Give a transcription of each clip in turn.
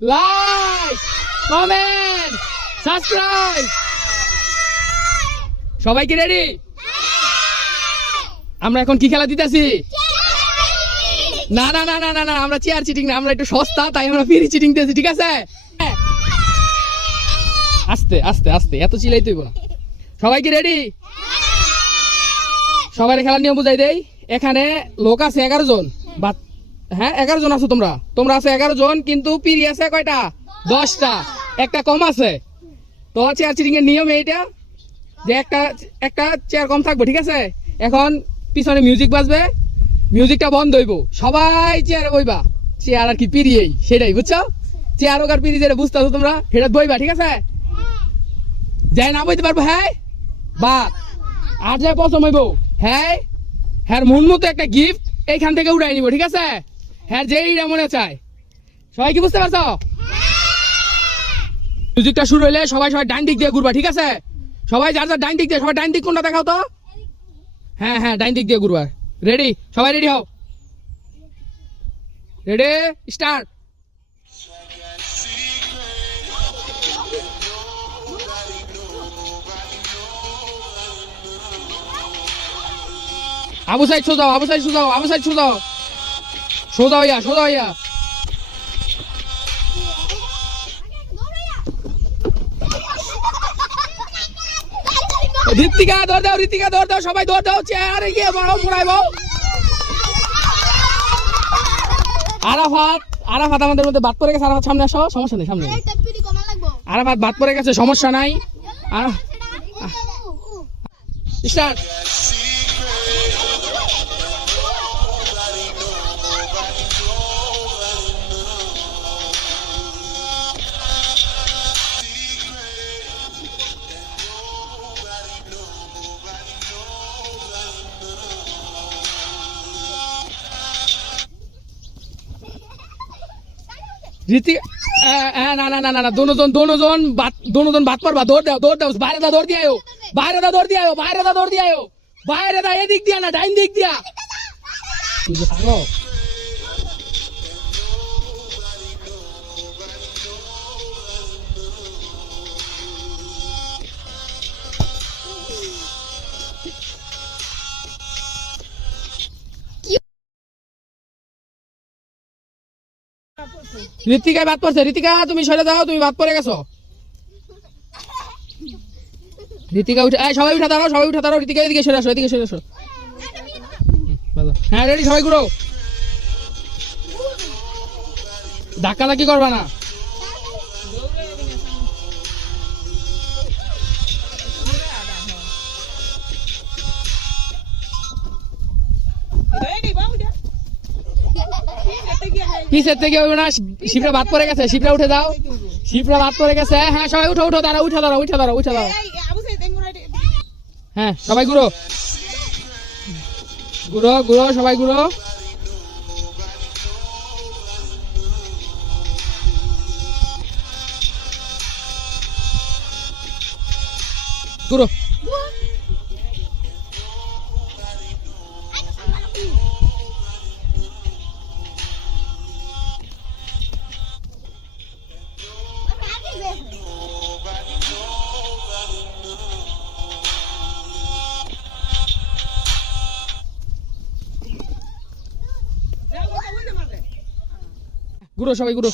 Like comment subscribe সবাই কি ready আমরা এখন কি খেলা দিতেছি? না না না না না না আমরা চেয়ার চিটিং না আমরা একটু সস্তা তাই আমরা ফ্রি চিটিং দিয়েছি ঠিক আছে? আস্তে আস্তে আস্তে এত চিলাই তুইব না। সবাই কি রেডি সবাই খেলার নিয়ম বুঝাই দেই। এখানে লোক আছে এগারো জন বাট হ্যাঁ এগারো জন আছো তোমরা? তোমরা আছে এগারো জন, কিন্তু পিড়ি আছে কয়টা? দশটা। একটা কম আছে। তো চেয়ার চিটিং এর নিয়ম এইটা যে একটা একটা চেয়ার কম থাকবে, ঠিক আছে? এখন পিছনে মিউজিক বাজবে মিউজিকটা বন্ধ হইব। সবাই চেয়ারে বইবা। চেয়ার আর কি পিড়িয়েই সেটাই, বুঝছ? চেয়ার হোক পিড়ি, যেটা বুঝতে তোমরা, সেটা বইবা, ঠিক আছে? যাই না বইতে পারব হ্যাঁ? বা, আর যাই পছন্দ হইব হ্যাঁ? হ্যাঁ মন মতো একটা গিফট এইখান থেকে উড়াই নিব, ঠিক আছে? হ্যাঁ যেইটা মনে চায়। সবাই কি বুঝতে পারছ? মিউজিকটা শুরু হইলে সবাই সবাই ডাইন দিক দিয়ে ঘুরবা, ঠিক আছে? সবাই যার যার ডাইন দিক দিয়ে, সবাই ডাইন দিক কোনটা দেখাও তো? হ্যাঁ হ্যাঁ ডাইন দিক দিয়ে ঘুরবা। রেডি সবাই রেডি হও। রেডি স্টার্ট আবু সাইড সোজাও আবু সাইড সোজাও আবু সাইড সোজাও সোজা হইয়া সোজা হইয়া। ঋতিকা দৌড় দাও ঋতিকা দৌড় দাও, সবাই দৌড় দাও, চেয়ারে গিয়ে বড় মুড়াইব আরাফাত আরাফাত আমাদের মধ্যে বাদ পড়ে গেছে, আরাফাত সামনে আসো, সমস্যা নেই, সামনে আরাফাত বাদ পড়ে গেছে, সমস্যা নাই। আর স্টার্ট। রীতি না না না না না দোনো জন দোনো জন দোনো জন বাত পারবা দৌড় দাও দৌড় দাও বাইরে দা দৌড় দিয়ে আয়ো বাইরে দা দৌড় দিয়ে আয়ো বাইরে দা দৌড় দিয়ে আয়ো বাইরে দা এদিক দিয়া না, ডাইন দিক দিয়া। তুই যে ঋতিকায় বাদ পড়ছে। ঋতিকা, তুমি সরে যাও, তুমি বাদ পড়ে গেছো। ঋতিকা উঠে এই, সবাই উঠে দাঁড়াও, সবাই উঠে দাঁড়াও। ঋতিকা, এদিকে সরে আসো, এদিকে সরে আসো। হ্যাঁ রেডি সবাই ঘুরো। ধাক্কা ধাক্কি করবা না। পিছের থেকে শিবরা বাদ পড়ে গেছে শিবরা উঠে দাও। শিবরা বাদ পড়ে গেছে। হ্যাঁ সবাই উঠো উঠো দাঁড়া উঠে দাঁড়া উঠে দাঁড়া উঠে দাঁড়া হ্যাঁ সবাই ঘুরো। ঘুরো ঘুরো, সবাই ঘুরো। ঘুরো। ঘুরো সবাই ঘুরো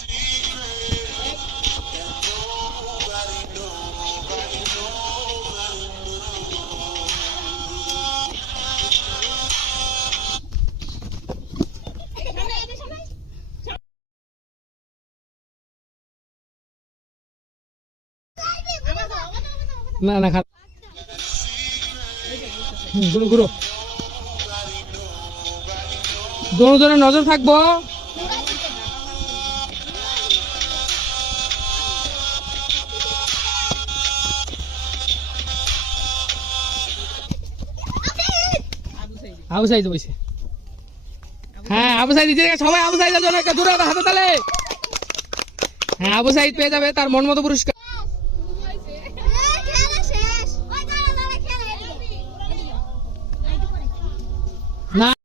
না না খারাপ ঘুরো ঘুরো দুজনের নজর থাকব। আবু সাইদ বইছে। হ্যাঁ আবু দিতে সবাই আবু যাবে দূরে হাতে তালে। হ্যাঁ আবু সাইদ পেয়ে যাবে তার মন মতো পুরস্কার।